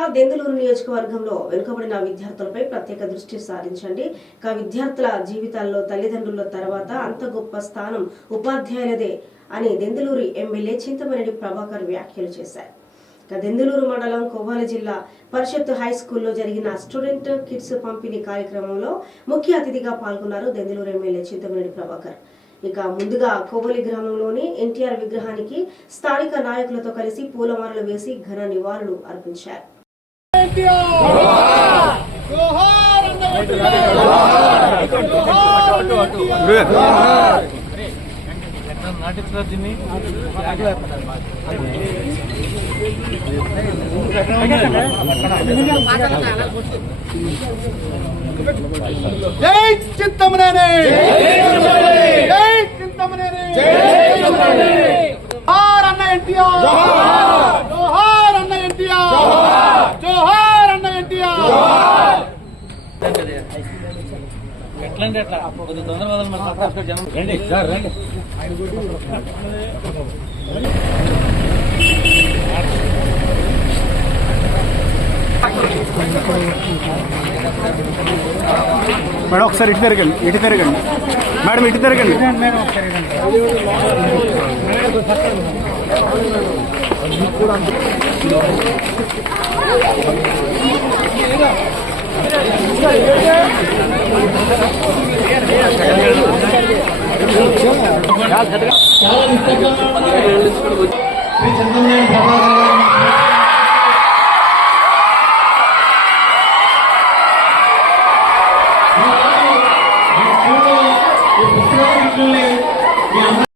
జిల్లా దెందులూరు నియోజకవర్గంలో వెనుకబడిన విద్యార్థులపై ప్రత్యేక దృష్టి సారించండి. విద్యార్థుల జీవితాల్లో తల్లిదండ్రుల తర్వాత అంత గొప్ప స్థానం ఉపాధ్యాయులదే అని దెందులూరు ఎమ్మెల్యే చింతమనేని ప్రభాకర్ వ్యాఖ్యలు చేశారు. దెందులూరు మండలం కొవ్వాల జిల్లా పరిషత్ హై స్కూల్లో జరిగిన స్టూడెంట్ కిట్స్ పంపిణీ కార్యక్రమంలో ముఖ్య అతిథిగా పాల్గొన్నారు దెందులూరు ఎమ్మెల్యే చింతమనేని ప్రభాకర్. ముందుగా కొవ్వలి గ్రామంలోని ఎన్టీఆర్ విగ్రహానికి స్థానిక నాయకులతో కలిసి పూలమాలలు వేసి ఘన నివాళులు అర్పించారు. జై చింతమనేని, జై చింతమనేని, జోహార్ అన్న ఎన్టీఆర్, జోహార్ అన్న ఎన్టీఆర్, జోహార్ అన్న ఎన్టీఆర్. ఎట్లంటే ఎట్లా కొద్ది తొందరగా జనం రండి సార్ రండి. మేడం ఒకసారి ఇటు తిరగండి, ఇటు తిరగండి మేడం, ఇటు తిరగండి. చాలా